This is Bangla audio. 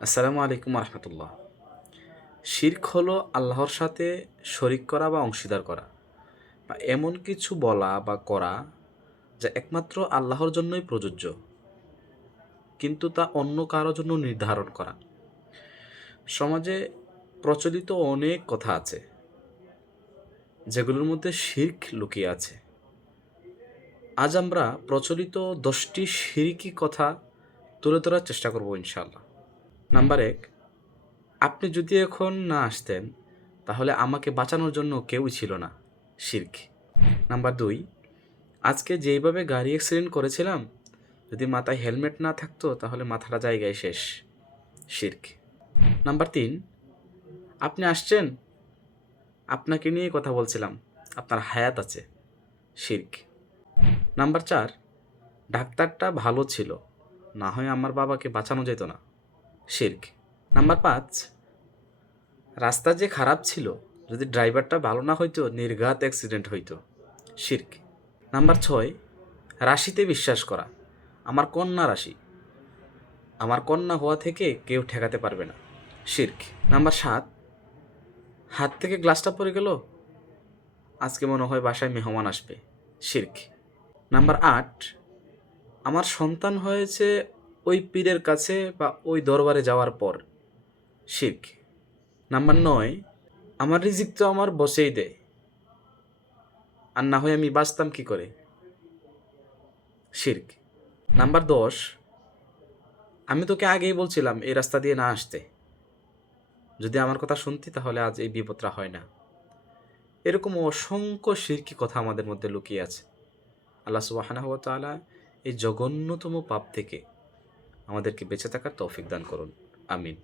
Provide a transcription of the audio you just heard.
আসসালামু আলাইকুম রহমতুল্লাহ। শিরক হলো আল্লাহর সাথে শরিক করা বা অংশীদার করা, বা এমন কিছু বলা বা করা যা একমাত্র আল্লাহর জন্যই প্রযোজ্য, কিন্তু তা অন্য কারোর জন্য নির্ধারণ করা। সমাজে প্রচলিত অনেক কথা আছে যেগুলোর মধ্যে শিরক লুকিয়ে আছে। আজ আমরা প্রচলিত 10টি শিরকি কথা তুলে ধরার চেষ্টা করব ইনশাআল্লাহ। নাম্বার 1, আপনি যদি এখন না আসতেন তাহলে আমাকে বাঁচানোর জন্য কেউই ছিল না। শিরক। নাম্বার 2, আজকে যেইভাবে গাড়ি অ্যাক্সিডেন্ট করেছিলাম, যদি মাথায় হেলমেট না থাকতো তাহলে মাথাটা জায়গায় শেষ। শিরক। নাম্বার 3, আপনি আসছেন, আপনাকে নিয়ে কথা বলছিলাম, আপনার হায়াত আছে। শিরক। নাম্বার 4, ডাক্তারটা ভালো ছিল, না হয় আমার বাবাকে বাঁচানো যেত না। শিরক। নাম্বার 5, রাস্তা যে খারাপ ছিল, যদি ড্রাইভারটা ভালো না হইতো নির্ঘাত অ্যাক্সিডেন্ট হইতো। শিরক। নাম্বার 6, রাশিতে বিশ্বাস করা। আমার কন্যা রাশি, আমার কন্যা হওয়া থেকে কেউ ঠেকাতে পারবে না। শিরক। নাম্বার 7, হাত থেকে গ্লাসটা পড়ে গেল, আজকে মনে হয় বাসায় মেহমান আসবে। শিরক। নাম্বার 8, আমার সন্তান হয়েছে ওই পীরের কাছে বা ওই দরবারে যাওয়ার পর। শিরক। নাম্বার 9, আমার রিজিক তো আমার বসেই দেয়, আর না হয় আমি বাঁচতাম কি করে। শিরক। নাম্বার 10, আমি তোকে আগেই বলছিলাম এই রাস্তা দিয়ে না আসতে, যদি আমার কথা শুনতি তাহলে আজ এই বিপদটা হয় না। এরকম অসংখ্য শিরকি কথা আমাদের মধ্যে লুকিয়ে আছে। আল্লাহ সুবহানাহু ওয়া তাআলা এই জঘন্যতম পাপ থেকে আমাদেরকে বেঁচে থাকার তৌফিক দান করুন। আমিন।